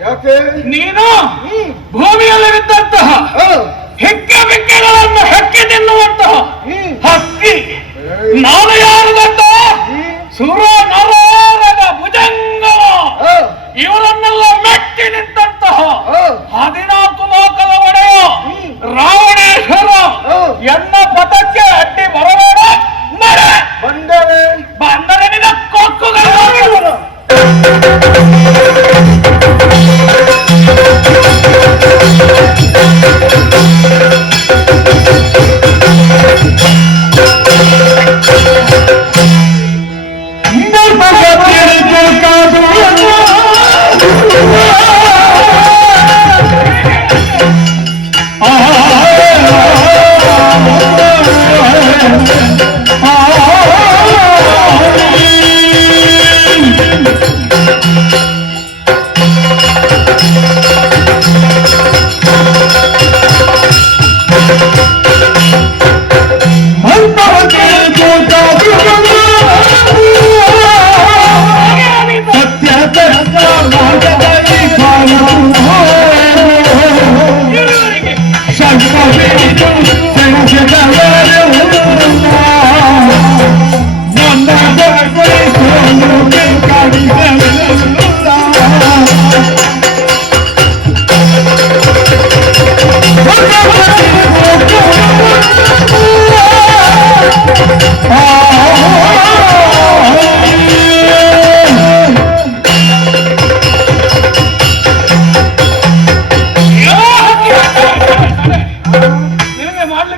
ಯಾಕೆ ನೀನು ಬಿದ್ದಂತಹ ಹೆಕ್ಕೆ ಬೆಕ್ಕೆಗಳನ್ನು ಹೆಕ್ಕಿ ತಿನ್ನುವಂತಹ. ಹಕ್ಕಿ. ನಾನು ಯಾರು ಗೊತ್ತ. ಸುರ ನರದ ಭುಜಂಗ ಇವರನ್ನೆಲ್ಲ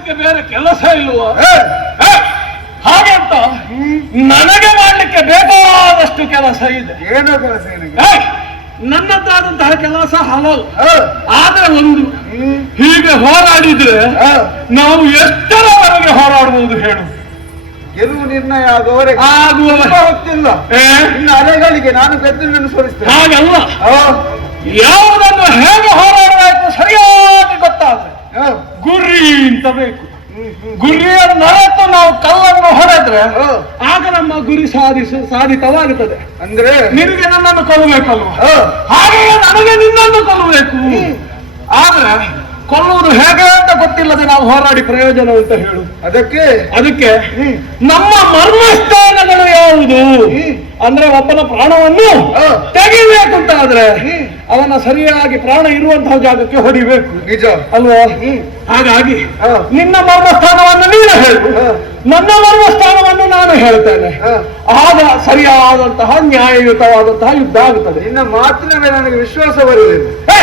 ನಿನಗೆ ಬೇರೆ ಕೆಲಸ ಇಲ್ವೋ? ಹಾಗಂತ ಹಾಗೆ ಅಂತ ನನಗೆ ಮಾಡಲಿಕ್ಕೆ ಬೇಕಾದಷ್ಟು ಕೆಲಸ ಇದೆ. ಏನೋ ಕೆಲಸ ನನ್ನದ್ದಾದಂತಹ ಕೆಲಸ ಹಲವು. ಆದ್ರೆ ಒಂದು ಹೀಗೆ ಹೋರಾಡಿದ್ರೆ ನಾವು ಎಷ್ಟರವರೆಗೆ ಹೋರಾಡಬಹುದು ಹೇಳು. ಗೆಲುವು ನಿರ್ಣಯ ಆಗುವವರೆಗೆ? ಆಗುವ ಗೊತ್ತಿಲ್ಲ ಇನ್ನು ಅಲೆಗಳಿಗೆ ನಾನು ಗೆದ್ದು ಸೋರಿಸ್ತೇನೆ ಹಾಗಲ್ಲ. ಯಾವುದನ್ನು ಹೇಗೆ ಹೋರಾಡಬೇಕು ಸರಿಯಾಗಿ ಗೊತ್ತಾದ್ರೆ ಹ, ಗುರಿ ಅಂತ ಬೇಕು. ಹ್ಮ್, ಹ್ಮ್. ಗುರಿಯನ್ನು ನಾವು ಕಲ್ಲನ್ನು ಹೊಡೆದ್ರೆ ಆಗ ನಮ್ಮ ಗುರಿ ಸಾಧಿಸ ಸಾಧಿತವಾಗುತ್ತದೆ. ಅಂದ್ರೆ? ನಿನಗೆ ನನ್ನನ್ನು ಕೊಲ್ಲಬೇಕಲ್ವ? ಹ, ಹಾಗೆಯೇ ನನಗೆ ನಿನ್ನನ್ನು ಕೊಲ್ಲಬೇಕು. ಆದ್ರೆ ಕೊಲ್ಲುವುದು ಹೇಗೆ ಅಂತ ಗೊತ್ತಿಲ್ಲದೆ ನಾವು ಹೋರಾಡಿ ಪ್ರಯೋಜನ ಅಂತ ಹೇಳು ಅದಕ್ಕೆ ಅದಕ್ಕೆ. ನಮ್ಮ ಮರ್ಮಸ್ಥಾನಗಳು ಯಾವುದು. ಅಂದ್ರೆ ಒಬ್ಬನ ಪ್ರಾಣವನ್ನು ಅಂತ ಆದ್ರೆ. ಅವನ ಸರಿಯಾಗಿ ಪ್ರಾಣ ಇರುವಂತಹ ಜಾಗಕ್ಕೆ ಹೊಡಿಬೇಕು ನಿಜ ಅಲ್ವಾ. ಹಾಗಾಗಿ. ನಿನ್ನ ಮರ್ಮಸ್ಥಾನವನ್ನು ನೀನು ಹೇಳು. ನನ್ನ ಮರ್ಮಸ್ಥಾನವನ್ನು ನಾನು ಹೇಳ್ತೇನೆ. ಆಗ ಸರಿಯಾದಂತಹ ನ್ಯಾಯಯುತವಾದಂತಹ ಯುದ್ಧ ಆಗುತ್ತದೆ ನಿನ್ನ ಮಾತಿನ ಮೇಲೆ ನನಗೆ ವಿಶ್ವಾಸ ಬರುವುದಿಲ್ಲ ಹೇ,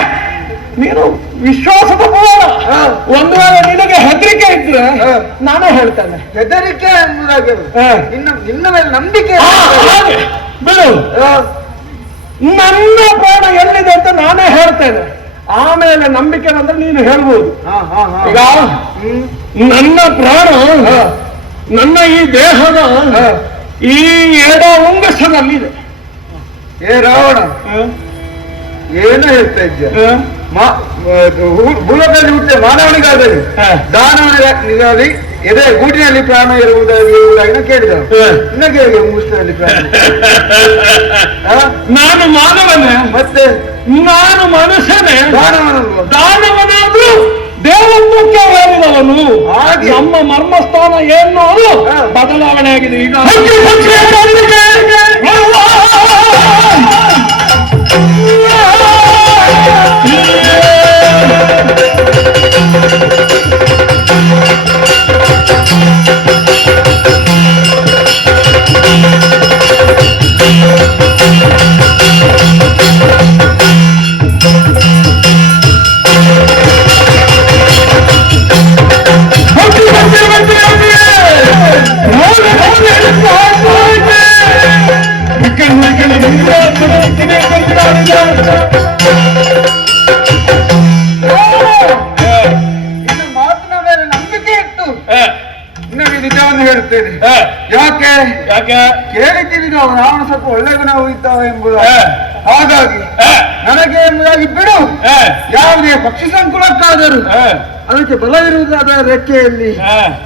ನೀನು ವಿಶ್ವಾಸದ ಪೂರ್ಣ ಹ. ಒಂದು ವೇಳೆ ನಿನಗೆ ಹೆದರಿಕೆ ಇದ್ರೆ. ನಾನೇ ಹೇಳ್ತೇನೆ. ಹೆದರಿಕೆ. ನಿನ್ನ ನಿನ್ನ ಮೇಲೆ ನಂಬಿಕೆ ಬಿಡು. ನನ್ನ ಪ್ರಾಣ ಎಲ್ಲಿದೆ ಅಂತ ನಾನೇ ಹೇಳ್ತೇನೆ. ಆಮೇಲೆ ನಂಬಿಕೆ ಅಂದ್ರೆ ನೀನು ಹೇಳ್ಬೋದು. ಹ, ಹ, ಹ. ಈಗ ನನ್ನ ಪ್ರಾಣ ನನ್ನ ಈ ದೇಹದ ಈ ಎಡ ಉಂಗಸದಲ್ಲಿದೆ ಏ ರಾವಣ ಏನು ಹೇಳ್ತಾ ಇದ್ಯ ಮಾ ಭೂಲೋಕದಲ್ಲಿ ಹುಟ್ಟೆ ಮಾನವನಿಗಾಗಲಿ. ದಾನವನಿಗಾಗಲಿ ಎದೆ ಗೂಟಿನಲ್ಲಿ ಪ್ರಾಣ ಇರುವುದಾಗಿ ಹ. ನಿನಗೆ ಹೇಗೆ ಮುಷ್ಟಿನಲ್ಲಿ ಪ್ರಾಣ? ನಾನು ಮಾನವನೇ ಮತ್ತೆ ನಾನು ಮನುಷ್ಯನೇ ಪ್ರಾಣವನಲ್ವ ದಾನವನಾದ್ರೂ ದೇವತ್ವಕ್ಕೆ ಹೋಲಿದವನು ಹಾಗೆ. ನಮ್ಮ ಮರ್ಮಸ್ಥಾನ ಏನು. ಬದಲಾವಣೆ ಆಗಿದೆ ಈಗ ಯಾಕೆ? ಯಾಕೆ? ಕೇಳಿದ್ದೀರಿ ನಾವು ರಾವಣ ಸ್ವಲ್ಪ ಒಳ್ಳೆ ಗುಣ ಇದ್ದಾವೆ ಎಂಬುದು ಹಾಗಾಗಿ ನನಗೆ ಎಂಬುದಾಗಿ ಬಿಡು. ಯಾವುದೇ ಪಕ್ಷಿ ಸಂಕುಲಕ್ಕಾದರೂ ಅದಕ್ಕೆ ಬಲವಿರುವುದಾದ ರೆಕ್ಕೆಯಲ್ಲಿ.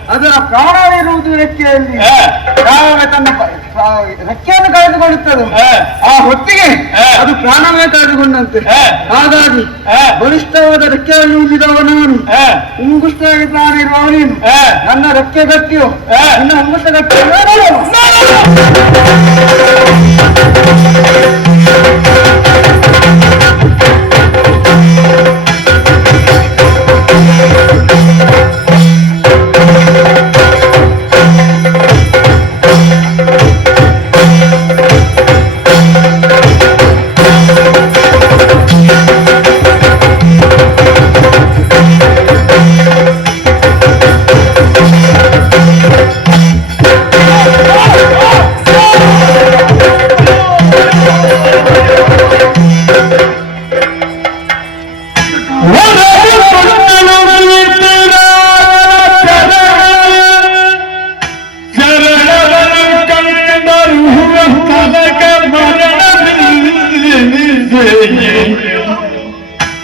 ಅದರ ಪ್ರಾಣವಿರುವುದು ರೆಕ್ಕೆಯಲ್ಲಿ. ತನ್ನ ರೆಕ್ಕೆಯನ್ನು ಕಳೆದುಕೊಳ್ಳುತ್ತದೆ. ಆ ಹೊತ್ತಿಗೆ ಅದು ಪ್ರಾಣವೇ ಕಳೆದುಕೊಂಡಂತೆ. ಹಾಗಾಗಿ ಬಲಿಷ್ಠವಾದ ರೆಕ್ಕೆಯನ್ನು ಹೊಂದಿದವ ನಾನು. ಮುಂಗುಷ್ಟಾಗಿ ಪ್ರಾಣ ಇರುವ ನೀನು. ನನ್ನ ರೆಕ್ಕೆ ಗಟ್ಟಿಯು ನನ್ನ ಮುಂಗುಷ್ಟ ಗಟ್ಟಿಯು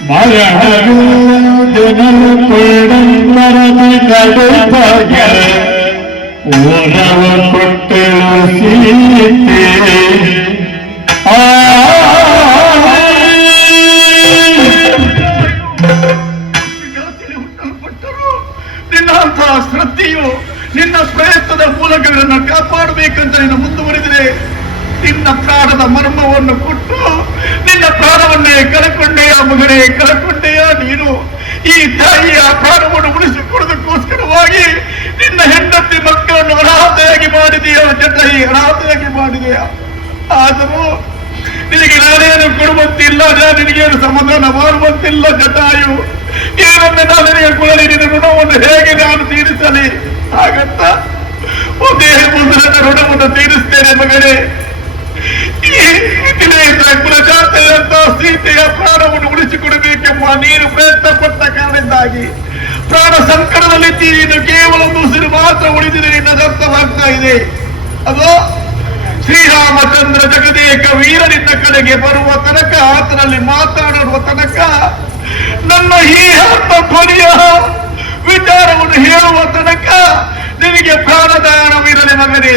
Hare Hare Hare Hare Hare Hare ಓರವ ಕೊಟ್ಟಳು Sita ಆ ಶ್ರದ್ಧೆಯು ನಿನ್ನ ಪ್ರಯತ್ನದ ಮೂಲಕ ನನ್ನ ಕಾಪಾಡಬೇಕಂತ ನೀನು ಮುಂದುವರಿದರೆ ನಿನ್ನ ಪ್ರಾಣದ ಮರ್ಮವನ್ನು ಕೊಟ್ಟು ನಿನ್ನ ಪ್ರಾಣವನ್ನೇ ಕಳಕೊಂಡೆಯ ಮಗನೇ, ಕಳಕೊಂಡೆಯ ನೀನು? ಈ ತಾಯಿಯ ಪ್ರಾಣವನ್ನು ಉಳಿಸಿಕೊಡೋದಕ್ಕೋಸ್ಕರವಾಗಿ ಅನಾಥೆಯಾಗಿ ಮಾಡಿದೆಯಾ? ಜಟಾಯಿ ಅನಾಥೆಯಾಗಿ ಮಾಡಿದೆಯಾ? ಆದರೂ ನಿನಗೆ ನಾನೇನು ಕೊಡುವಂತಿಲ್ಲ ನಾನು ನಿನಗೇನು ಸಮಾಧಾನ ಮಾಡುವಂತಿಲ್ಲ ಜಟಾಯು. ಏನೊಮ್ಮೆ ನಾನು ನಿನಗೆ ಕೊಡಲಿ, ನಿನ್ನ ಋಣವನ್ನು ಹೇಗೆ ನಾನು ತೀರಿಸಲಿ? ಹಾಗಂತ ಒಂದೇ ಮುಂದಿನ ಋಣವನ್ನು ತೀರಿಸ್ತೇನೆ ಮಗನೇ. ಕುಲಜಾತೆಯಂತ ಸೀತೆಯ ಪ್ರಾಣವನ್ನು ಉಳಿಸಿಕೊಡಬೇಕೆಂಬ ನೀನು ಪ್ರಯತ್ನ ಪಟ್ಟ ಕಾರಣದಿಂದಾಗಿ ಪ್ರಾಣ ಸಂಕಟದಲ್ಲಿದ್ದೀರಿ ಇನ್ನು ಕೇವಲ ಒಂದು ಉಸಿರು ಮಾತ್ರ ಉಳಿದಿದೆ. ಅರ್ಥವಾಗ್ತಾ ಇದೆ. ಅದು ಶ್ರೀರಾಮಚಂದ್ರ ಜಗದೇಕ ವೀರನಿಂದ ಕಡೆಗೆ ಬರುವ ತನಕ ಆತನಲ್ಲಿ ಮಾತಾಡುವ ತನಕ ನನ್ನ ಈ ಹಂತ ಧ್ವನಿಯ ವಿಚಾರವನ್ನು ಹೇಳುವ ತನಕ ನಿನಗೆ ಪ್ರಾಣದಾನವಿರಲಿ ಮಗನೇ.